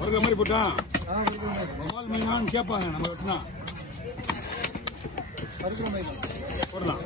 ஒரு மாதிரி போட்டான் பால் மீனான்னு கேட்பாங்க நம்ம வெட்டினா போடலாம்.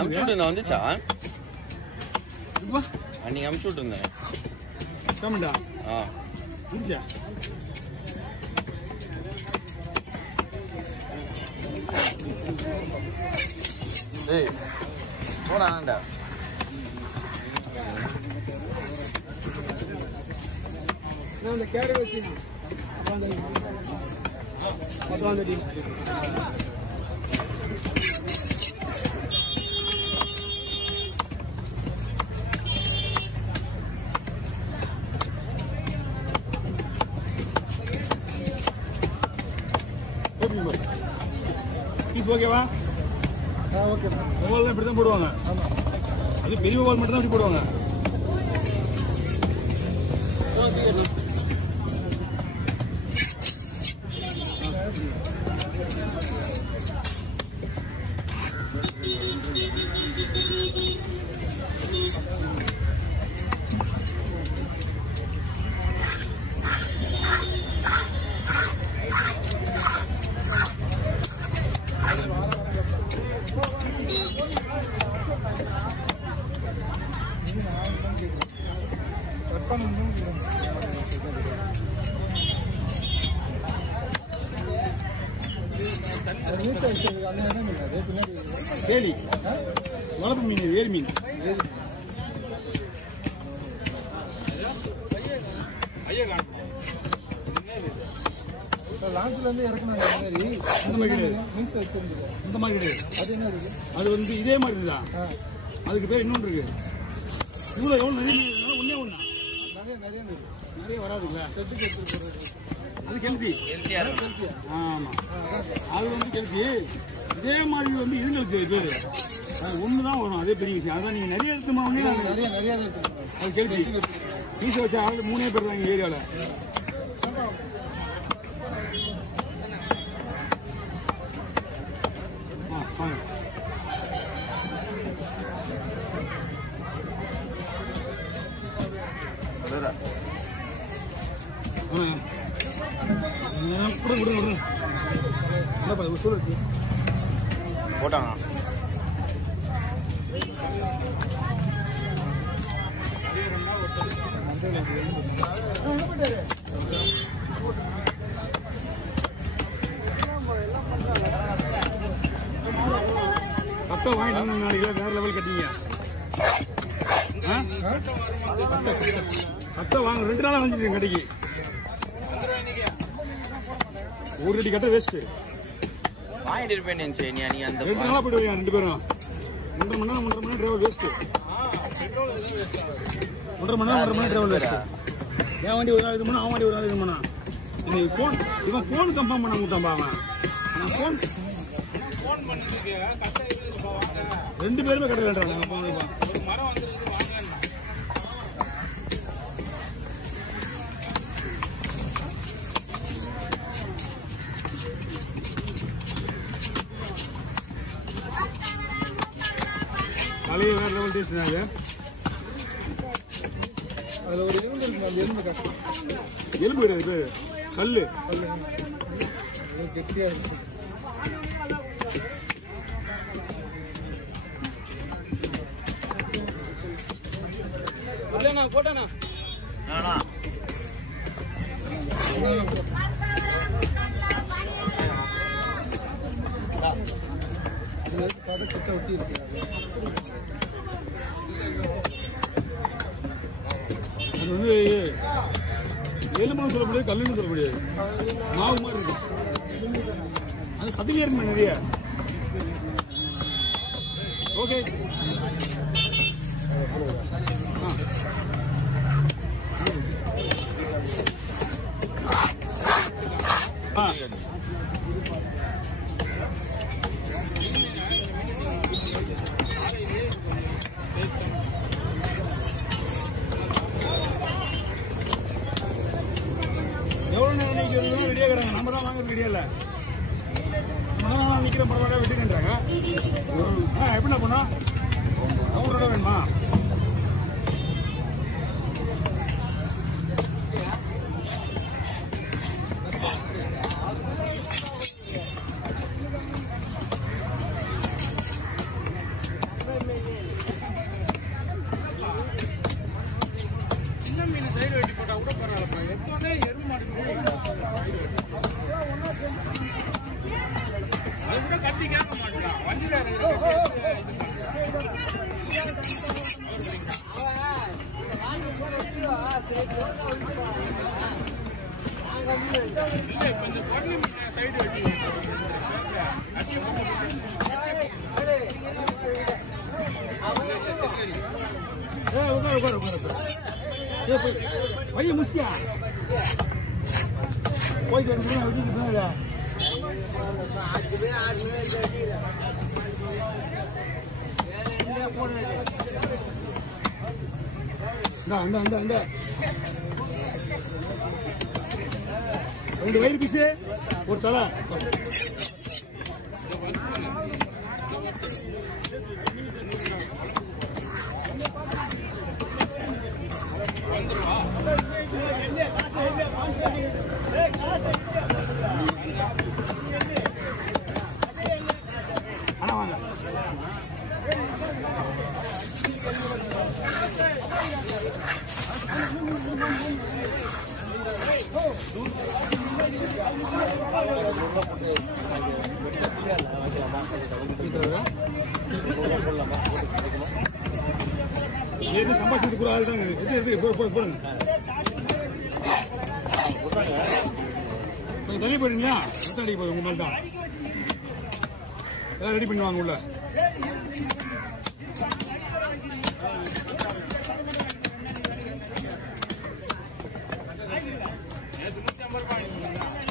அனுப்பிச்சுட்டு வந்துச்சா அன்னைக்கு அனுப்பிச்சுட்டு இருந்தேன். போடாண்டா இந்த கேரை வச்சு ஓகேவா? ஓகே. மொபைல் தான் இப்படி தான் போடுவாங்க. அது பெரிய மொபைல் மட்டும் தான் இப்படி போடுவாங்க. கேலி வளர்ப்பு மீன், வேறு மீன். லான்ச்ல இருந்து இறக்குனாங்க. அந்த மாதிரி கிடையாது. இந்த மாதிரி கிடையாது. அது என்ன இருக்கு? அது வந்து இதே மாதிரி தான். அதுக்கு பேர் இன்னொன்று இருக்கு. இவ்வளோ எவ்வளோ நிறைய ஒன்னே ஒண்ணா நிறைய வராதுங்களா? அது கெல்தி. ஆமா, அது வந்து கெல்தி. இதே மாதிரி வந்து இதுங்களுக்கு பேரு ஒண்ணுதான் வரும். அதே பெரிய விஷயம். அதான் நீங்க நிறைய எடுத்துமா நிறைய அது கெல்தி. பீச வச்ச ஆள் 3 பேர் தான் எங்க ஏரியால. போட்டாங்க. கட்டை வாங்கிட்டு நாளைக்கு வேற லெவல் கட்டிங்க. கட்டை வாங்க 2 நாளா வந்துருக்கேன் கடைக்கு. ஒரு அடி கட்டை வேஸ்ட் வாங்கிட்டு இருப்பேன். நீ அந்த 2 நாளா போயிடுவீங்க 2 பேரும். 1.5 மணி நேரம் டிரைவர் வேஸ்ட். 1.5 மணி நேரம் டிரைவர் வேஸ்ட். என் வண்டி ஒரு நாள் இது பண்ணா, அவன் வண்டி ஒரு நாள் இது பண்ணா. இவன் போன் கன்ஃபார்ம் பண்ண விட்டான்பா. அவன் போன் 2 பேருமே கட்ட வேண்டாம். காலையே வேற லெவல் டேஸ்ட். அதுல ஒரு எலும்பு இருக்கு. அந்த எலும்பு கஷ்டம். எலும்பு கிடையாது, கல்லு கெட்டியா இருக்கு. போட்டேண்ணா பதக்கத்தை ஒட்டி இருக்கு. அது வந்து எலும்புன்னு சொல்ல முடியாது, கல்லுன்னு சொல்ல முடியாது. மாவு மாதிரி இருக்கும். அது சதிலே இருக்கு நிறைய. ஓகே. எவ்வளவு நேரம் நினைக்கிறோம் ரெடியா இருக்கிறாங்க. நம்ம தான் வாங்க ரெடியா இல்ல. நிக்கிற பரவாயில்ல வெட்டிக்கின்றாங்க. எப்படி பண்ணா 100 ரூபா வேணுமா? சின்ன மீன் சைடு வெட்டி போட்டா கூட பரவாயில்ல. எப்போதே எருவு மாடு அது கூட கட்டி கேட்க மாட்டேன். வண்டியில கொஞ்சம் பொண்ணு சைடு வெட்டி வழிய முஸ்தியா போயிட்டு வந்து ரெண்டு வயிறு பீஸு ஒரு தலை. அண்ணா வாங்க. சம்பாஷித்து கூட ஆள் தாங்க. போடுங்க கொஞ்சம் தள்ளி போயிடுங்களா? அடிக்க போகுது உங்க மேல் தான். எல்லாம் ரெடி பண்ணுவாங்க உள்ள. ₹150